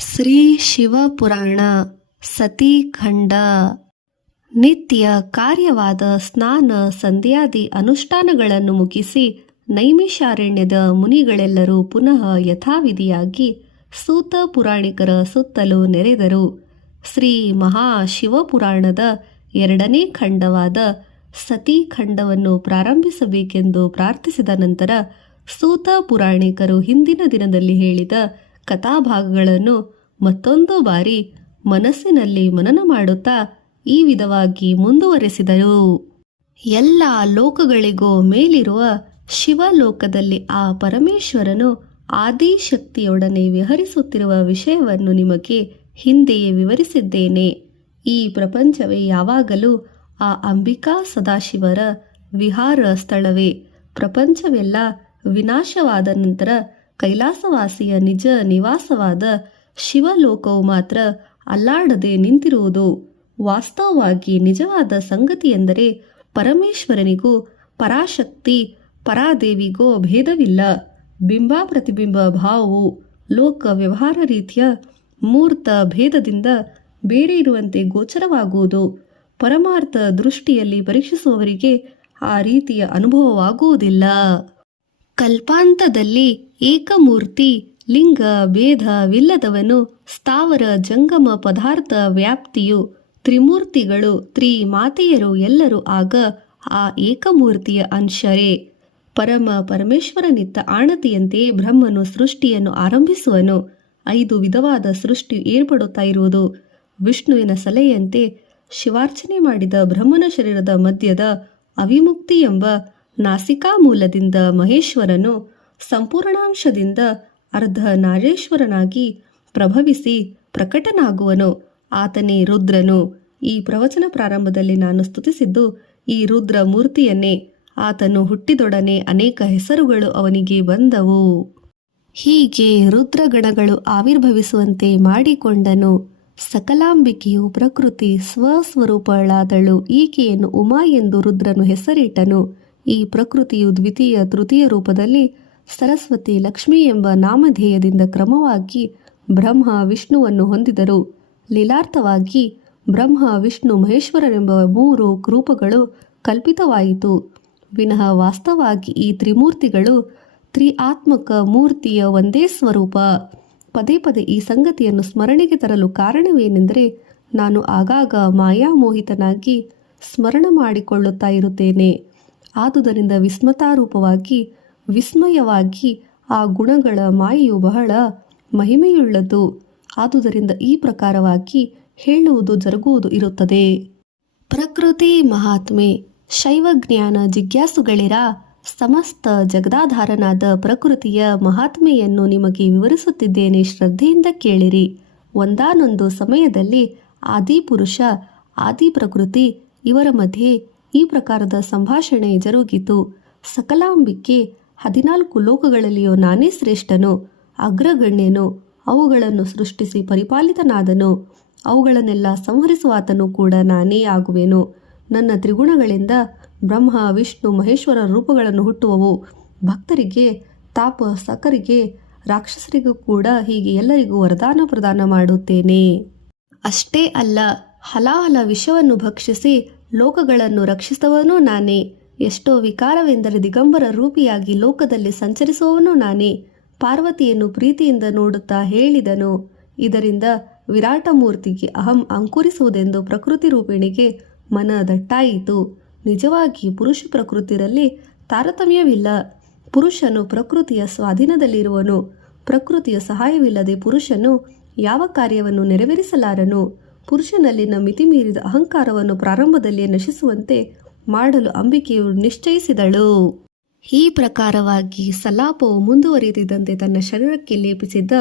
ಶ್ರೀ ಶಿವಪುರಾಣ ಸತೀಖಂಡ. ನಿತ್ಯ ಕಾರ್ಯವಾದ ಸ್ನಾನ ಸಂಧ್ಯಾದಿ ಅನುಷ್ಠಾನಗಳನ್ನು ಮುಗಿಸಿ ನೈಮಿಷಾರಣ್ಯದ ಮುನಿಗಳೆಲ್ಲರೂ ಪುನಃ ಯಥಾವಿಧಿಯಾಗಿ ಸೂತ ಪುರಾಣಿಕರ ಸುತ್ತಲೂ ನೆರೆದರು. ಶ್ರೀ ಮಹಾಶಿವಪುರಾಣದ ಎರಡನೇ ಖಂಡವಾದ ಸತೀಖಂಡವನ್ನು ಪ್ರಾರಂಭಿಸಬೇಕೆಂದು ಪ್ರಾರ್ಥಿಸಿದ ನಂತರ ಸೂತ ಪುರಾಣಿಕರು ಹಿಂದಿನ ದಿನದಲ್ಲಿ ಹೇಳಿದ ಕಥಾಭಾಗಗಳನ್ನು ಮತ್ತೊಂದು ಬಾರಿ ಮನಸ್ಸಿನಲ್ಲಿ ಮನನ ಮಾಡುತ್ತಾ ಈ ವಿಧವಾಗಿ ಮುಂದುವರೆಸಿದರು. ಎಲ್ಲ ಲೋಕಗಳಿಗೂ ಮೇಲಿರುವ ಶಿವಲೋಕದಲ್ಲಿ ಆ ಪರಮೇಶ್ವರನು ಆದಿಶಕ್ತಿಯೊಡನೆ ವಿಹರಿಸುತ್ತಿರುವ ವಿಷಯವನ್ನು ನಿಮಗೆ ಹಿಂದೆಯೇ ವಿವರಿಸಿದ್ದೇನೆ. ಈ ಪ್ರಪಂಚವೇ ಯಾವಾಗಲೂ ಆ ಅಂಬಿಕಾ ಸದಾಶಿವರ ವಿಹಾರ ಸ್ಥಳವೇ. ಪ್ರಪಂಚವೆಲ್ಲ ವಿನಾಶವಾದ ನಂತರ ಕೈಲಾಸವಾಸಿಯ ನಿಜ ನಿವಾಸವಾದ ಶಿವಲೋಕವು ಮಾತ್ರ ಅಲ್ಲಾಡದೆ ನಿಂತಿರುವುದು. ವಾಸ್ತವವಾಗಿ ನಿಜವಾದ ಸಂಗತಿಯೆಂದರೆ ಪರಮೇಶ್ವರನಿಗೂ ಪರಾಶಕ್ತಿ ಪರಾದೇವಿಗೂ ಭೇದವಿಲ್ಲ. ಬಿಂಬ ಪ್ರತಿಬಿಂಬ ಭಾವವು ಲೋಕ ವ್ಯವಹಾರ ರೀತಿಯ ಮೂರ್ತ ಭೇದದಿಂದ ಬೇರೆ ಇರುವಂತೆ ಗೋಚರವಾಗುವುದು. ಪರಮಾರ್ಥ ದೃಷ್ಟಿಯಲ್ಲಿ ಪರೀಕ್ಷಿಸುವವರಿಗೆ ಆ ರೀತಿಯ ಅನುಭವವಾಗುವುದಿಲ್ಲ. ಕಲ್ಪಾಂತದಲ್ಲಿ ಏಕಮೂರ್ತಿ ಲಿಂಗ ಭೇದವಿಲ್ಲದವನು ಸ್ಥಾವರ ಜಂಗಮ ಪದಾರ್ಥ ವ್ಯಾಪ್ತಿಯು ತ್ರಿಮೂರ್ತಿಗಳು ತ್ರಿಮಾತೆಯರು ಎಲ್ಲರೂ ಆಗ ಆ ಏಕಮೂರ್ತಿಯ ಅಂಶರೇ. ಪರಮೇಶ್ವರನಿತ್ತ ಆಣತಿಯಂತೆಯೇ ಬ್ರಹ್ಮನು ಸೃಷ್ಟಿಯನ್ನು ಆರಂಭಿಸುವನು. 5 ವಿಧವಾದ ಸೃಷ್ಟಿ ಏರ್ಪಡುತ್ತಾ ಇರುವುದು ವಿಷ್ಣುವಿನ ಸಲಹೆಯಂತೆ ಶಿವಾರ್ಚನೆ ಮಾಡಿದ ಬ್ರಹ್ಮನ ಶರೀರದ ಮಧ್ಯದ ಅವಿಮುಕ್ತಿ ಎಂಬ ನಾಸಿಕಾ ಮೂಲದಿಂದ ಮಹೇಶ್ವರನು ಸಂಪೂರ್ಣಾಂಶದಿಂದ ಅರ್ಧ ನಾರೇಶ್ವರನಾಗಿ ಪ್ರಭವಿಸಿ ಪ್ರಕಟನಾಗುವನು. ಆತನೇ ರುದ್ರನು. ಈ ಪ್ರವಚನ ಪ್ರಾರಂಭದಲ್ಲಿ ನಾನು ಸ್ತುತಿಸಿದ್ದು ಈ ರುದ್ರ ಮೂರ್ತಿಯನ್ನೇ. ಆತನು ಹುಟ್ಟಿದೊಡನೆ ಅನೇಕ ಹೆಸರುಗಳು ಅವನಿಗೆ ಬಂದವು. ಹೀಗೆ ರುದ್ರಗಣಗಳು ಆವಿರ್ಭವಿಸುವಂತೆ ಮಾಡಿಕೊಂಡನು. ಸಕಲಾಂಬಿಕೆಯು ಪ್ರಕೃತಿ ಸ್ವಸ್ವರೂಪಳಾದಳು. ಈಕೆಯನ್ನು ಉಮಾ ಎಂದು ರುದ್ರನು ಹೆಸರಿಟ್ಟನು. ಈ ಪ್ರಕೃತಿಯು ದ್ವಿತೀಯ ತೃತೀಯ ರೂಪದಲ್ಲಿ ಸರಸ್ವತಿ ಲಕ್ಷ್ಮಿ ಎಂಬ ನಾಮಧೇಯದಿಂದ ಕ್ರಮವಾಗಿ ಬ್ರಹ್ಮ ವಿಷ್ಣುವನ್ನು ಹೊಂದಿದರು. ಲೀಲಾರ್ಥವಾಗಿ ಬ್ರಹ್ಮ ವಿಷ್ಣು ಮಹೇಶ್ವರರೆಂಬ 3 ರೂಪಗಳು ಕಲ್ಪಿತವಾಯಿತು ವಿನಃ ವಾಸ್ತವವಾಗಿ ಈ ತ್ರಿಮೂರ್ತಿಗಳು ತ್ರಿಆತ್ಮಕ ಮೂರ್ತಿಯ ಒಂದೇ ಸ್ವರೂಪ. ಪದೇ ಪದೇ ಈ ಸಂಗತಿಯನ್ನು ಸ್ಮರಣೆಗೆ ತರಲು ಕಾರಣವೇನೆಂದರೆ ನಾನು ಆಗಾಗ ಮಾಯಾಮೋಹಿತನಾಗಿ ಸ್ಮರಣ ಮಾಡಿಕೊಳ್ಳುತ್ತಾ ಇರುತ್ತೇನೆ. ಆದುದರಿಂದ ವಿಸ್ಮಯವಾಗಿ ಆ ಗುಣಗಳ ಮಾಯೆಯು ಬಹಳ ಮಹಿಮೆಯುಳ್ಳದು. ಆದುದರಿಂದ ಈ ಪ್ರಕಾರವಾಗಿ ಹೇಳುವುದು ಜರುಗುವುದು ಇರುತ್ತದೆ. ಪ್ರಕೃತಿ ಮಹಾತ್ಮೆ. ಶೈವಜ್ಞಾನ ಜಿಜ್ಞಾಸುಗಳಿರ ಸಮಸ್ತ ಜಗದಾಧಾರನಾದ ಪ್ರಕೃತಿಯ ಮಹಾತ್ಮೆಯನ್ನು ನಿಮಗೆ ವಿವರಿಸುತ್ತಿದ್ದೇನೆ, ಶ್ರದ್ಧೆಯಿಂದ ಕೇಳಿರಿ. ಒಂದಾನೊಂದು ಸಮಯದಲ್ಲಿ ಆದಿಪುರುಷ ಆದಿ ಪ್ರಕೃತಿ ಇವರ ಮಧ್ಯೆ ಈ ಪ್ರಕಾರದ ಸಂಭಾಷಣೆ ಜರುಗಿತು. ಸಕಲಾಂಬಿಕೆ 14 ಲೋಕಗಳಲ್ಲಿಯೂ ನಾನೇ ಶ್ರೇಷ್ಠನು, ಅಗ್ರಗಣ್ಯನು. ಅವುಗಳನ್ನು ಸೃಷ್ಟಿಸಿ ಪರಿಪಾಲಿತನಾದನು. ಅವುಗಳನ್ನೆಲ್ಲ ಸಂಹರಿಸುವಾತನು ಕೂಡ ನಾನೇ ಆಗುವೆನು. ನನ್ನ ತ್ರಿಗುಣಗಳಿಂದ ಬ್ರಹ್ಮ ವಿಷ್ಣು ಮಹೇಶ್ವರ ರೂಪಗಳನ್ನು ಹುಟ್ಟುವವು. ಭಕ್ತರಿಗೆ ತಾಪಸಕರಿಗೆ ರಾಕ್ಷಸರಿಗೂ ಕೂಡ ಹೀಗೆ ಎಲ್ಲರಿಗೂ ವರದಾನ ಪ್ರದಾನ ಮಾಡುತ್ತೇನೆ. ಅಷ್ಟೇ ಅಲ್ಲ, ಹಲಾಹಲ ವಿಷವನ್ನು ಭಕ್ಷಿಸಿ ಲೋಕಗಳನ್ನು ರಕ್ಷಿಸುವವನೂ ನಾನೇ. ಎಷ್ಟೋ ವಿಕಾರವೆಂದರೆ ದಿಗಂಬರ ರೂಪಿಯಾಗಿ ಲೋಕದಲ್ಲಿ ಸಂಚರಿಸುವವನು ನಾನೇ. ಪಾರ್ವತಿಯನ್ನು ಪ್ರೀತಿಯಿಂದ ನೋಡುತ್ತಾ ಹೇಳಿದನು, ಇದರಿಂದ ವಿರಾಟ ಮೂರ್ತಿಗೆ ಅಹಂ ಅಂಕುರಿಸುವುದೆಂದು ಪ್ರಕೃತಿ ರೂಪಿಣಿಗೆ ಮನ ದಟ್ಟಾಯಿತು. ನಿಜವಾಗಿ ಪುರುಷ ಪ್ರಕೃತಿಯಲ್ಲಿ ತಾರತಮ್ಯವಿಲ್ಲ. ಪುರುಷನು ಪ್ರಕೃತಿಯ ಸ್ವಾಧೀನದಲ್ಲಿರುವನು. ಪ್ರಕೃತಿಯ ಸಹಾಯವಿಲ್ಲದೆ ಪುರುಷನು ಯಾವ ಕಾರ್ಯವನ್ನು ನೆರವೇರಿಸಲಾರನು. ಪುರುಷನಲ್ಲಿನ ಮಿತಿಮೀರಿದ ಅಹಂಕಾರವನ್ನು ಪ್ರಾರಂಭದಲ್ಲಿಯೇ ನಶಿಸುವಂತೆ ಮಾಡಲು ಅಂಬಿಕೆಯು ನಿಶ್ಚಯಿಸಿದಳು. ಈ ಪ್ರಕಾರವಾಗಿ ಸಲಾಪವು ಮುಂದುವರಿದಿದ್ದಂತೆ ತನ್ನ ಶರೀರಕ್ಕೆ ಲೇಪಿಸಿದ್ದ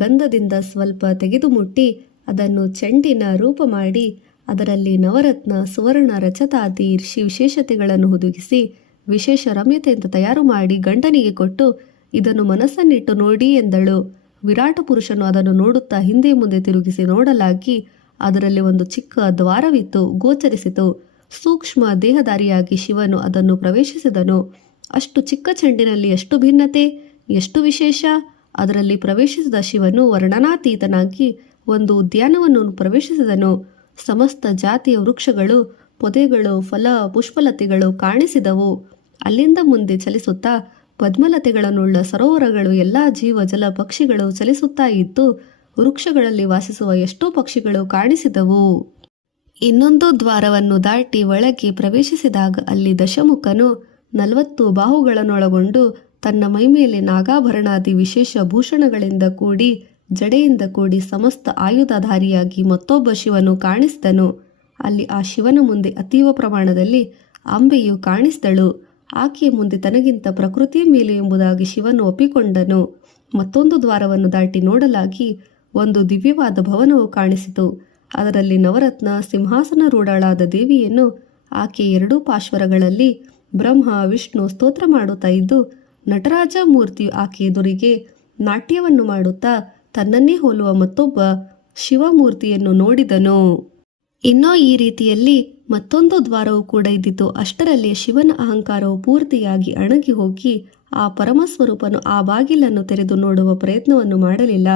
ಗಂಧದಿಂದ ಸ್ವಲ್ಪ ತೆಗೆದು ಮುಟ್ಟಿ ಅದನ್ನು ಚೆಂಡಿನ ರೂಪ ಮಾಡಿ ಅದರಲ್ಲಿ ನವರತ್ನ ಸುವರ್ಣ ರಜತಾದಿ ವಿಶೇಷತೆಗಳನ್ನು ಹುದುಗಿಸಿ ವಿಶೇಷ ರಮ್ಯತೆಯಿಂದ ತಯಾರು ಮಾಡಿ ಗಂಡನಿಗೆ ಕೊಟ್ಟು ಇದನ್ನು ಮನಸ್ಸನ್ನಿಟ್ಟು ನೋಡಿ ಎಂದಳು. ವಿರಾಟ ಪುರುಷನು ಅದನ್ನು ನೋಡುತ್ತಾ ಹಿಂದೆ ಮುಂದೆ ತಿರುಗಿಸಿ ನೋಡಲಾಗಿ ಅದರಲ್ಲಿ ಒಂದು ಚಿಕ್ಕ ದ್ವಾರವಿತ್ತು ಗೋಚರಿಸಿತು. ಸೂಕ್ಷ್ಮ ದೇಹಧಾರಿಯಾಗಿ ಶಿವನು ಅದನ್ನು ಪ್ರವೇಶಿಸಿದನು. ಅಷ್ಟು ಚಿಕ್ಕ ಚೆಂಡಿನಲ್ಲಿ ಎಷ್ಟು ಭಿನ್ನತೆ, ಎಷ್ಟು ವಿಶೇಷ! ಅದರಲ್ಲಿ ಪ್ರವೇಶಿಸಿದ ಶಿವನು ವರ್ಣನಾತೀತನಾಗಿ ಒಂದು ಉದ್ಯಾನವನ್ನು ಪ್ರವೇಶಿಸಿದನು. ಸಮಸ್ತ ಜಾತಿಯ ವೃಕ್ಷಗಳು, ಪೊದೆಗಳು, ಫಲ ಪುಷ್ಪಲತೆಗಳು ಕಾಣಿಸಿದವು. ಅಲ್ಲಿಂದ ಮುಂದೆ ಚಲಿಸುತ್ತಾ ಪದ್ಮಲತೆಗಳನ್ನುಳ್ಳ ಸರೋವರಗಳು, ಎಲ್ಲ ಜೀವ ಜಲ ಪಕ್ಷಿಗಳು ಚಲಿಸುತ್ತಾ ಇದ್ದು ವೃಕ್ಷಗಳಲ್ಲಿ ವಾಸಿಸುವ ಎಷ್ಟೋ ಪಕ್ಷಿಗಳು ಕಾಣಿಸಿದವು. ಇನ್ನೊಂದು ದ್ವಾರವನ್ನು ದಾಟಿ ಒಳಗೆ ಪ್ರವೇಶಿಸಿದಾಗ ಅಲ್ಲಿ ದಶಮುಖನು 40 ಬಾಹುಗಳನ್ನೊಳಗೊಂಡು ತನ್ನ ಮೈಮೇಲೆ ನಾಗಾಭರಣಾದಿ ವಿಶೇಷ ಭೂಷಣಗಳಿಂದ ಕೂಡಿ ಜಡೆಯಿಂದ ಕೂಡಿ ಸಮಸ್ತ ಆಯುಧಧಾರಿಯಾಗಿ ಮತ್ತೊಬ್ಬ ಶಿವನು ಕಾಣಿಸಿದನು. ಅಲ್ಲಿ ಆ ಶಿವನ ಮುಂದೆ ಅತೀವ ಪ್ರಮಾಣದಲ್ಲಿ ಅಂಬೆಯು ಕಾಣಿಸಿದಳು. ಆಕೆಯ ಮುಂದೆ ತನಗಿಂತ ಪ್ರಕೃತಿಯ ಮೇಲೆ ಎಂಬುದಾಗಿ ಶಿವನು ಒಪ್ಪಿಕೊಂಡನು. ಮತ್ತೊಂದು ದ್ವಾರವನ್ನು ದಾಟಿ ನೋಡಲಾಗಿ ಒಂದು ದಿವ್ಯವಾದ ಭವನವು ಕಾಣಿಸಿತು. ಅದರಲ್ಲಿ ನವರತ್ನ ಸಿಂಹಾಸನರೂಢಳಾದ ದೇವಿಯನ್ನು ಆಕೆ 2 ಪಾರ್ಶ್ವಗಳಲ್ಲಿ ಬ್ರಹ್ಮ ವಿಷ್ಣು ಸ್ತೋತ್ರ ಮಾಡುತ್ತಾ ಇದ್ದು, ನಟರಾಜ ಮೂರ್ತಿಯು ಆಕೆ ಎದುರಿಗೆ ನಾಟ್ಯವನ್ನು ಮಾಡುತ್ತಾ ತನ್ನನ್ನೇ ಹೋಲುವ ಮತ್ತೊಬ್ಬ ಶಿವಮೂರ್ತಿಯನ್ನು ನೋಡಿದನು. ಇನ್ನೂ ಈ ರೀತಿಯಲ್ಲಿ ಮತ್ತೊಂದು ದ್ವಾರವು ಕೂಡ ಇದ್ದಿತು. ಅಷ್ಟರಲ್ಲಿ ಶಿವನ ಅಹಂಕಾರವು ಪೂರ್ತಿಯಾಗಿ ಅಣಗಿ ಹೋಗಿ ಆ ಪರಮಸ್ವರೂಪನು ಆ ಬಾಗಿಲನ್ನು ತೆರೆದು ನೋಡುವ ಪ್ರಯತ್ನವನ್ನು ಮಾಡಲಿಲ್ಲ.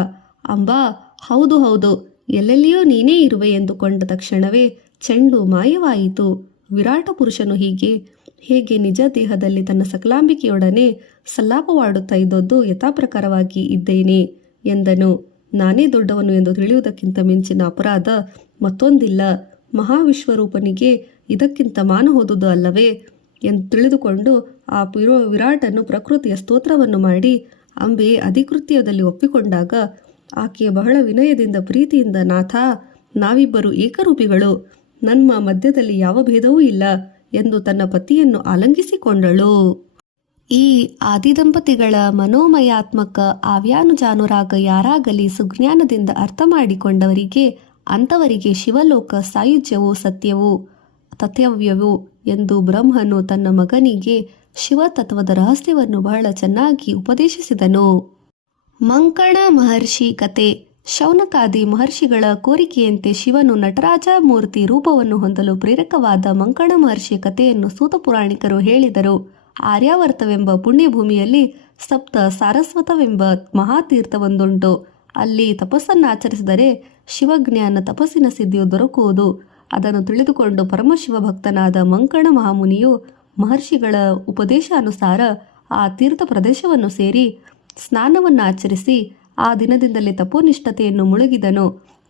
ಅಂಬಾ, ಹೌದು ಹೌದು, ಎಲ್ಲೆಲ್ಲಿಯೋ ನೀನೇ ಇರುವೆ ಎಂದುಕೊಂಡ ತಕ್ಷಣವೇ ಚೆಂಡು ಮಾಯವಾಯಿತು. ವಿರಾಟ ಪುರುಷನು ಹೇಗೆ ನಿಜ ದೇಹದಲ್ಲಿ ತನ್ನ ಸಕಲಾಂಬಿಕೆಯೊಡನೆ ಸಲ್ಲಾಪವಾಡುತ್ತಾ ಇದ್ದದ್ದು ಯಥಾಪ್ರಕಾರವಾಗಿ ಇದ್ದೇನೆ ಎಂದನು. ನಾನೇ ದೊಡ್ಡವನು ಎಂದು ತಿಳಿಯುವುದಕ್ಕಿಂತ ಮಿಂಚಿನ ಅಪರಾಧ ಮತ್ತೊಂದಿಲ್ಲ. ಮಹಾವಿಶ್ವರೂಪನಿಗೆ ಇದಕ್ಕಿಂತ ಮಾನ ಹೋದುದು ಅಲ್ಲವೇ ಎಂದು ತಿಳಿದುಕೊಂಡು ಆ ವಿರಾಟನು ಪ್ರಕೃತಿಯ ಸ್ತೋತ್ರವನ್ನು ಮಾಡಿ ಅಂಬೆ ಅಧಿಕೃತ್ಯದಲ್ಲಿ ಒಪ್ಪಿಕೊಂಡಾಗ ಆಕೆಯ ಬಹಳ ವಿನಯದಿಂದ ಪ್ರೀತಿಯಿಂದ, ನಾಥ, ನಾವಿಬ್ಬರು ಏಕರೂಪಿಗಳು, ನಮ್ಮ ಮಧ್ಯದಲ್ಲಿ ಯಾವ ಭೇದವೂ ಇಲ್ಲ ಎಂದು ತನ್ನ ಪತಿಯನ್ನು ಆಲಂಗಿಸಿಕೊಂಡಳು. ಈ ಆದಿದಂಪತಿಗಳ ಮನೋಮಯಾತ್ಮಕ ಆವ್ಯಾನುಜಾನುರಾಗ ಯಾರಾಗಲಿ ಸುಜ್ಞಾನದಿಂದ ಅರ್ಥ ಮಾಡಿಕೊಂಡವರಿಗೆ ಅಂಥವರಿಗೆ ಶಿವಲೋಕ ಸಾಯುಜ್ಯವೂ ಸತ್ಯವೂ ತಥವ್ಯವೂ ಎಂದು ಬ್ರಹ್ಮನು ತನ್ನ ಮಗನಿಗೆ ಶಿವತತ್ವದ ರಹಸ್ಯವನ್ನು ಬಹಳ ಚೆನ್ನಾಗಿ ಉಪದೇಶಿಸಿದನು. ಮಂಕಣ ಮಹರ್ಷಿ ಕತೆ. ಶೌನಕಾದಿ ಮಹರ್ಷಿಗಳ ಕೋರಿಕೆಯಂತೆ ಶಿವನು ನಟರಾಜ ಮೂರ್ತಿ ರೂಪವನ್ನು ಹೊಂದಲು ಪ್ರೇರಕವಾದ ಮಂಕಣ ಮಹರ್ಷಿಯ ಕಥೆಯನ್ನು ಸೂತ ಪುರಾಣಿಕರು ಹೇಳಿದರು. ಆರ್ಯಾವರ್ತವೆಂಬ ಪುಣ್ಯಭೂಮಿಯಲ್ಲಿ ಸಪ್ತ ಸಾರಸ್ವತವೆಂಬ ಮಹಾತೀರ್ಥವೊಂದುಂಟು. ಅಲ್ಲಿ ತಪಸ್ಸನ್ನಾಚರಿಸಿದರೆ ಶಿವಜ್ಞಾನ ತಪಸ್ಸಿನ ಸಿದ್ಧಿಯು ದೊರಕುವುದು. ಅದನ್ನು ತಿಳಿದುಕೊಂಡು ಪರಮಶಿವ ಭಕ್ತನಾದ ಮಂಕಣ ಮಹಾಮುನಿಯು ಮಹರ್ಷಿಗಳ ಉಪದೇಶಾನುಸಾರ ಆ ತೀರ್ಥ ಪ್ರದೇಶವನ್ನು ಸೇರಿ ಸ್ನಾನವನ್ನು ಆಚರಿಸಿ ಆ ದಿನದಿಂದಲೇ ತಪೋನಿಷ್ಠತೆಯನ್ನು ಮುಳುಗಿದನು.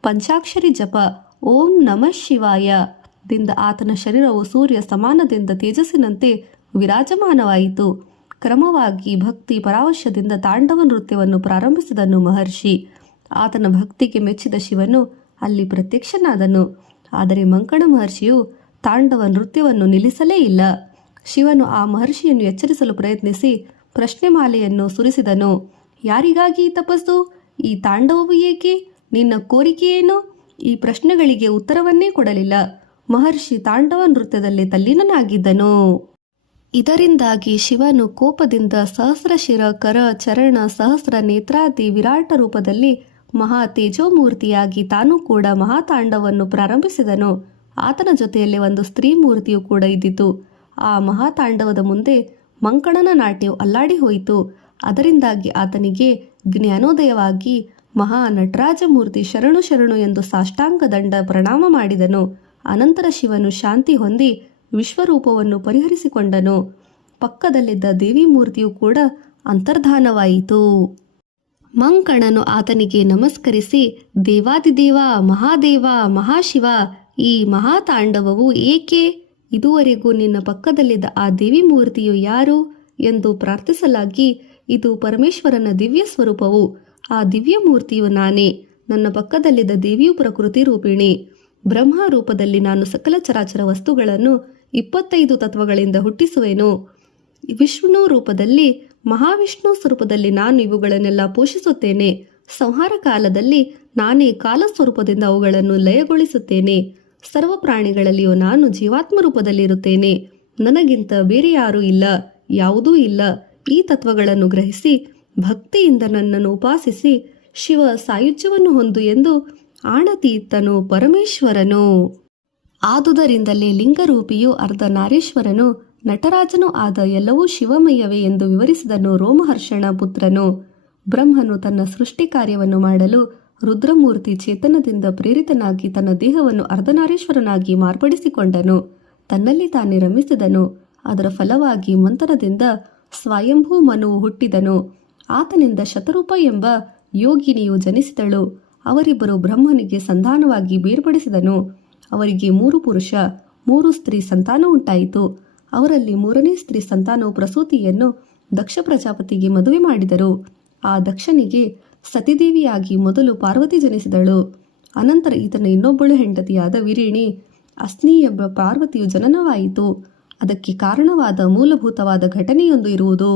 ಪಂಚಾಕ್ಷರಿ ಜಪ ಓಂ ನಮಃ ಶಿವಾಯ ದಿಂದ ಆತನ ಶರೀರವು ಸೂರ್ಯ ಸಮಾನದಿಂದ ತೇಜಸ್ಸಿನಂತೆ ವಿರಾಜಮಾನವಾಯಿತು. ಕ್ರಮವಾಗಿ ಭಕ್ತಿ ಪರಾವಶ್ಯದಿಂದ ತಾಂಡವ ನೃತ್ಯವನ್ನು ಪ್ರಾರಂಭಿಸಿದನು ಮಹರ್ಷಿ. ಆತನ ಭಕ್ತಿಗೆ ಮೆಚ್ಚಿದ ಶಿವನು ಅಲ್ಲಿ ಪ್ರತ್ಯಕ್ಷನಾದನು. ಆದರೆ ಮಂಕಣ ಮಹರ್ಷಿಯು ತಾಂಡವ ನೃತ್ಯವನ್ನು ನಿಲ್ಲಿಸಲೇ ಇಲ್ಲ. ಶಿವನು ಆ ಮಹರ್ಷಿಯನ್ನು ಎಚ್ಚರಿಸಲು ಪ್ರಯತ್ನಿಸಿ ಪ್ರಶ್ನೆ ಮಾಲೆಯನ್ನು ಸುರಿಸಿದನು. ಯಾರಿಗಾಗಿ ಈ ತಪಸ್ಸು? ಈ ತಾಂಡವವು ಏಕೆ? ನಿನ್ನ ಕೋರಿಕೆಯೇನು? ಈ ಪ್ರಶ್ನೆಗಳಿಗೆ ಉತ್ತರವನ್ನೇ ಕೊಡಲಿಲ್ಲ. ಮಹರ್ಷಿ ತಾಂಡವ ನೃತ್ಯದಲ್ಲಿ ತಲ್ಲೀನನಾಗಿದ್ದನು. ಇದರಿಂದಾಗಿ ಶಿವನು ಕೋಪದಿಂದ ಸಹಸ್ರಶಿರ ಕರ ಚರಣ ಸಹಸ್ರ ನೇತ್ರಾದಿ ವಿರಾಟ ರೂಪದಲ್ಲಿ ಮಹಾ ತೇಜೋಮೂರ್ತಿಯಾಗಿ ತಾನೂ ಕೂಡ ಮಹಾತಾಂಡವನ್ನು ಪ್ರಾರಂಭಿಸಿದನು. ಆತನ ಜೊತೆಯಲ್ಲಿ ಒಂದು ಸ್ತ್ರೀ ಮೂರ್ತಿಯು ಕೂಡ ಇದ್ದಿತು. ಆ ಮಹಾತಾಂಡವದ ಮುಂದೆ ಮಂಕಣನ ನಾಟ್ಯವು ಅಲ್ಲಾಡಿ ಹೋಯಿತು. ಅದರಿಂದಾಗಿ ಆತನಿಗೆ ಜ್ಞಾನೋದಯವಾಗಿ ಮಹಾ ನಟರಾಜ ಮೂರ್ತಿ ಶರಣು ಶರಣು ಎಂದು ಸಾಷ್ಟಾಂಗ ದಂಡ ಪ್ರಣಾಮ ಮಾಡಿದನು. ಅನಂತರ ಶಿವನು ಶಾಂತಿ ಹೊಂದಿ ವಿಶ್ವರೂಪವನ್ನು ಪರಿಹರಿಸಿಕೊಂಡನು. ಪಕ್ಕದಲ್ಲಿದ್ದ ದೇವಿ ಮೂರ್ತಿಯು ಕೂಡ ಅಂತರ್ಧಾನವಾಯಿತು. ಮಂಕಣನು ಆತನಿಗೆ ನಮಸ್ಕರಿಸಿ, ದೇವಾದಿದೇವ, ಮಹಾದೇವ, ಮಹಾಶಿವ, ಈ ಮಹಾತಾಂಡವವು ಏಕೆ? ಇದುವರೆಗೂ ನಿನ್ನ ಪಕ್ಕದಲ್ಲಿದ್ದ ಆ ದೇವಿ ಮೂರ್ತಿಯು ಯಾರು ಎಂದು ಪ್ರಾರ್ಥಿಸಲಾಗಿ, ಇದು ಪರಮೇಶ್ವರನ ದಿವ್ಯ ಸ್ವರೂಪವು, ಆ ದಿವ್ಯ ಮೂರ್ತಿಯು ನಾನೇ. ನನ್ನ ಪಕ್ಕದಲ್ಲಿದ್ದ ದೇವಿಯು ಪ್ರಕೃತಿ ರೂಪಿಣಿ. ಬ್ರಹ್ಮ ರೂಪದಲ್ಲಿ ನಾನು ಸಕಲ ಚರಾಚರ ವಸ್ತುಗಳನ್ನು 25 ತತ್ವಗಳಿಂದ ಹುಟ್ಟಿಸುವೆನು. ವಿಷ್ಣು ರೂಪದಲ್ಲಿ, ಮಹಾವಿಷ್ಣು ಸ್ವರೂಪದಲ್ಲಿ ನಾನು ಇವುಗಳನ್ನೆಲ್ಲ ಪೋಷಿಸುತ್ತೇನೆ. ಸಂಹಾರ ಕಾಲದಲ್ಲಿ ನಾನೇ ಕಾಲ ಸ್ವರೂಪದಿಂದ ಅವುಗಳನ್ನು ಲಯಗೊಳಿಸುತ್ತೇನೆ. ಸರ್ವ ಪ್ರಾಣಿಗಳಲ್ಲಿಯೂ ನಾನು ಜೀವಾತ್ಮ ರೂಪದಲ್ಲಿರುತ್ತೇನೆ. ನನಗಿಂತ ಬೇರೆ ಯಾರೂ ಇಲ್ಲ, ಯಾವುದೂ ಇಲ್ಲ. ಈ ತತ್ವಗಳನ್ನು ಗ್ರಹಿಸಿ ಭಕ್ತಿಯಿಂದ ನನ್ನನ್ನು ಉಪಾಸಿಸಿ ಶಿವ ಸಾಯುಜ್ಯವನ್ನು ಹೊಂದು ಎಂದು ಆಣತೀರ್ಥನು ಪರಮೇಶ್ವರನು. ಆದುದರಿಂದಲೇ ಲಿಂಗರೂಪಿಯು ಅರ್ಧನಾರೀಶ್ವರನು ನಟರಾಜನೂ ಆದ ಎಲ್ಲವೂ ಶಿವಮಯವೇ ಎಂದು ವಿವರಿಸಿದನು ರೋಮಹರ್ಷಣ ಪುತ್ರನು. ಬ್ರಹ್ಮನು ತನ್ನ ಸೃಷ್ಟಿ ಕಾರ್ಯವನ್ನು ಮಾಡಲು ರುದ್ರಮೂರ್ತಿ ಚೇತನದಿಂದ ಪ್ರೇರಿತನಾಗಿ ತನ್ನ ದೇಹವನ್ನು ಅರ್ಧನಾರೀಶ್ವರನಾಗಿ ಮಾರ್ಪಡಿಸಿಕೊಂಡನು. ತನ್ನಲ್ಲಿ ತಾನೇ ರಮಿಸಿದನು. ಅದರ ಫಲವಾಗಿ ಮಂಥನದಿಂದ ಸ್ವಯಂಭೂ ಮನುವು ಹುಟ್ಟಿದನು. ಆತನಿಂದ ಶತರೂಪ ಎಂಬ ಯೋಗಿನಿಯು ಜನಿಸಿದಳು. ಅವರಿಬ್ಬರು ಬ್ರಹ್ಮನಿಗೆ ಸಂತಾನವಾಗಿ ಬೇರ್ಪಡಿಸಿದನು. ಅವರಿಗೆ 3 ಪುರುಷ 3 ಸ್ತ್ರೀ ಸಂತಾನ ಉಂಟಾಯಿತು. ಅವರಲ್ಲಿ 3ನೇ ಸ್ತ್ರೀ ಸಂತಾನವು ಪ್ರಸೂತಿಯನ್ನು ದಕ್ಷ ಪ್ರಜಾಪತಿಗೆ ಮದುವೆ ಮಾಡಿದರು. ಆ ದಕ್ಷನಿಗೆ ಸತಿದೇವಿಯಾಗಿ ಮೊದಲು ಪಾರ್ವತಿ ಜನಿಸಿದಳು. ಅನಂತರ ಈತನ ಇನ್ನೊಬ್ಬಳು ಹೆಂಡತಿಯಾದ ವಿರಿಣಿ ಅಸ್ನಿ ಎಂಬ ಪಾರ್ವತಿಯು ಜನನವಾಯಿತು. ಅದಕ್ಕೆ ಕಾರಣವಾದ ಮೂಲಭೂತವಾದ ಘಟನೆಯೊಂದು ಇರುವುದು.